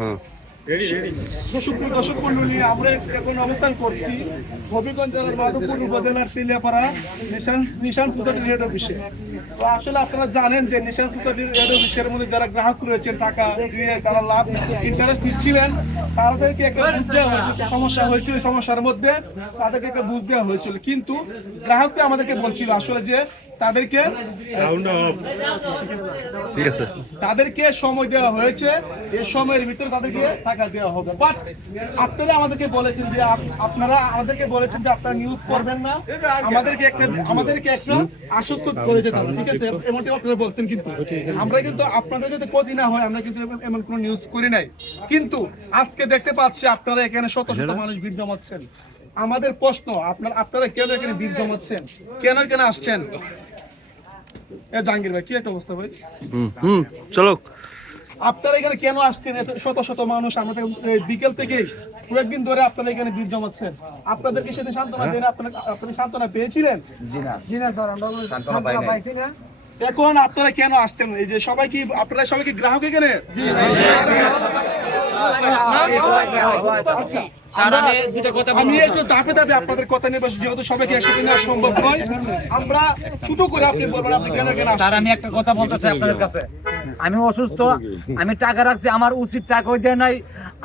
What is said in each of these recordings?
হ্যাঁ? সুপ্রিয় দর্শক মন্ডলী আমরা এখন অবস্থান করছি হবিগঞ্জ জেলার মাধবপুর উপজেলার তেলিয়াপাড়া নিশান নিশান সোসাইটির হেড অফিসে তো আসলে আপনারা জানেন যে নিশান সোসাইটির হেড অফিসের মধ্যে যারা গ্রাহক রয়েছেন টাকা দিয়ে যারা লাভ ইন্টারেস্ট নিচ্ছিলেন তাদেরকে একটা বুঝ দেওয়া হয়েছিল সমস্যা হয়েছিল এই সমস্যার মধ্যে তাদেরকে একটা বুঝ দেওয়া হয়েছিল। কিন্তু গ্রাহকরা আমাদেরকে বলছিল আসলে যে তাদেরকে ঠিক আছে। তাদেরকে সময় দেওয়া হয়েছে এই সময়ের ভিতরে তাদেরকে টাকা দেওয়া হবে। বাট আপনারা আমাদেরকে বলেছেন যে আপনারা আমাদেরকে বলেছেন যে আপনারা নিউজ করবেন না। আমাদেরকে একটা আমাদেরকে একটা আশ্বস্ত করেছে তারা ঠিক আছে? এমনটি আপনারা বলছেন কিন্তু। আমরা কিন্তু আপনাদের যদি ক্ষতি না হয় আমরা কিন্তু এমন- কোনো নিউজ করি নাই। কিন্তু আজকে দেখতে পাচ্ছি আপনারা এখানে শত শত মানুষ ভিড় জমাচ্ছেন। আমাদের প্রশ্ন আপনার আপনারা কেন এখানে ভিড় জমাচ্ছেন? কেন কেন আসছেন? এ জাহাঙ্গীর ভাই কি একটা অবস্থা ভাই? হুম হুম চলো আপনারা এখানে কেন আসছেন? এত শত শত মানুষ আমাদের বিকেল থেকে কয়েকদিন ধরে আপনারা এখানে ভিড় জমাচ্ছেন। আপনাদেরকে সেদিন সান্ত্বনা দেন আপনারা আপনারা সান্ত্বনা পেয়েছিলেন? জি না। স্যার আমরা সান্ত্বনা পাইছি না। এখন আপনারা কেন আসতেন এই যে সবাই কি আপনারা সবাই কি গ্রাহক এখানে? আমি একটু দাপে দাপে আপনাদের কথা নিয়ে যেহেতু সবাইকে একসাথে নেওয়া সম্ভব নয় আমরা ছোট করে আপনি বলবেন আপনি কেন কেন স্যার আমি একটা কথা বলতে চাই আপনাদের কাছে। আমি অসুস্থ আমি টাকা রাখছি আমার উচিত টাকা দেয় নাই।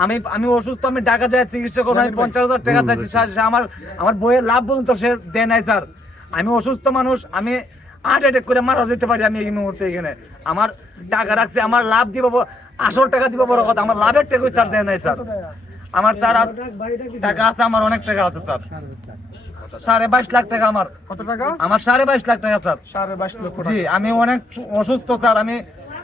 আমি আমি অসুস্থ আমি টাকা যাই চিকিৎসা করব আমি পঞ্চাশ হাজার টাকা চাইছি স্যার সে আমার আমার বইয়ের লাভ পর্যন্ত সে দেয় নাই স্যার। আমি অসুস্থ মানুষ আমি হার্ট অ্যাটাক করে মারা যেতে পারি আমি এই মুহূর্তে এখানে। আমার টাকা রাখছি আমার লাভ দিব আসল টাকা দিব বড় কথা আমার লাভের টাকা স্যার দেয় নাই স্যার। আমার স্যার টাকা আছে আমার অনেক টাকা আছে স্যার। সাড়ে বাইশ লাখ টাকা আমার। কত টাকা? আমার সাড়ে বাইশ লাখ টাকা স্যার। সাড়ে বাইশ লক্ষ টাকা। জি আমি অনেক অসুস্থ স্যার। আমি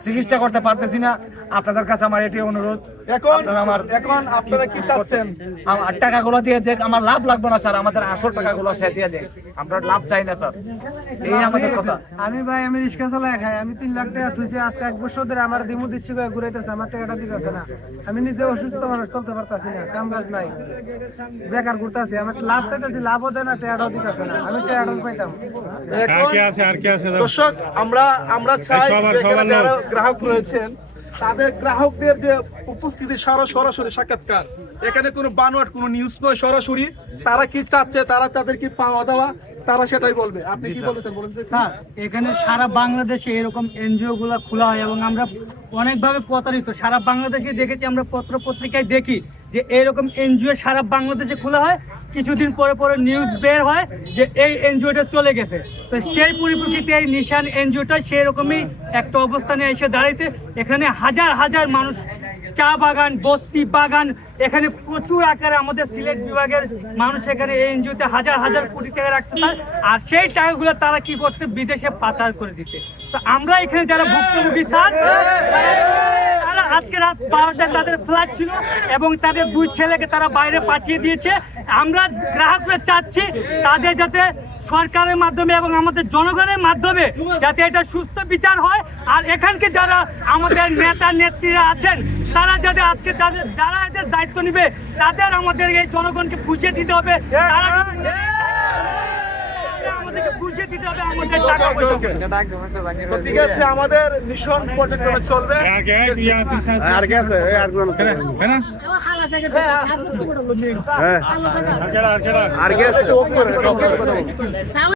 চিকিৎসা করতে পারতেছি না। আপনাদের কাছে আমার এটি অনুরোধ। এখন আমার এখন আপনারা কি চাচ্ছেন? আমার টাকাগুলো দিয়ে দেখ আমার লাভ লাগবে না স্যার। আমাদের আসল টাকাগুলো সে দিয়ে দেখ। আমরা লাভ চাই না স্যার। এই আমাদের কথা। আমি ভাই আমি রিক্সা চালাই খাই। আমি তিন লাখ টাকা তুইছি আজকে এক বছর ধরে আমার দিমু দিচ্ছি ঘুরাইতেছে আমার টাকাটা দিতেছে না। আমি নিজে অসুস্থ মানুষ চলতে পারতাছি না কাম কাজ নাই। বেকার ঘুরতাছি আমার লাভ চাইতেছি লাভও দেয় না টাকাটাও দিতেছে না। আমি টাকাটাও পাইতাম। এখন কে আছে আর কে দর্শক আমরা আমরা চাই যারা গ্রাহক রয়েছেন তাদের গ্রাহকদের যে উপস্থিতি সারা সরাসরি সাক্ষাৎকার এখানে কোনো বানোয়াট কোনো নিউজ নয় সরাসরি তারা কি চাচ্ছে তারা তাদের কি পাওয়া দাওয়া তারা সেটাই বলবে। আপনি কি বলতে চান বলুন? স্যার এখানে সারা বাংলাদেশে এরকম এনজিও গুলো খোলা হয় এবং আমরা অনেকভাবে প্রতারিত। সারা বাংলাদেশে দেখেছি আমরা পত্র পত্রিকায় দেখি যে এরকম এনজিও সারা বাংলাদেশে খোলা হয়। কিছুদিন পরে পরে নিউজ বের হয় যে এই এনজিওটা চলে গেছে। তো সেই পরিপ্রেক্ষিতে এই নিশান এনজিওটা সেই রকমই একটা অবস্থানে এসে দাঁড়িয়েছে এখানে হাজার হাজার মানুষ, চা বাগান, বস্তি বাগান, এখানে প্রচুর আকারে আমাদের সিলেট বিভাগের মানুষ এখানে এই এনজিওতে হাজার হাজার কোটি টাকা রাখছে আর সেই টাকাগুলো তারা কি করছে? বিদেশে পাচার করে দিচ্ছে। তো আমরা এখানে যারা ভুক্তভোগী, স্যার আজকে রাত বারোটায় তাদের ফ্ল্যাট ছিল এবং তাদের দুই ছেলেকে তারা বাইরে পাঠিয়ে দিয়েছে। আমরা গ্রাহকরা চাচ্ছি তাদের যাতে সরকারের মাধ্যমে এবং আমাদের জনগণের মাধ্যমে যাতে এটা সুস্থ বিচার হয়। আর এখানকে যারা আমাদের নেতা, নেত্রীরা আছেন, তারা যাতে আজকে তাদের যারা এদের দায়িত্ব নিবে, তাদের আমাদের এই জনগণকে বুঝিয়ে দিতে হবে। তারা আমাদেরকে বুঝিয়ে দিতে হবে আমাদের টাকা ওকে, ওকে, পয়সা ঠিক আছে আমাদের মিশন পর্যটনে চলবে। আর কে তুই সাথে আর কে আছে? আর কোন আছে? হ্যাঁ না? আর কে আছে?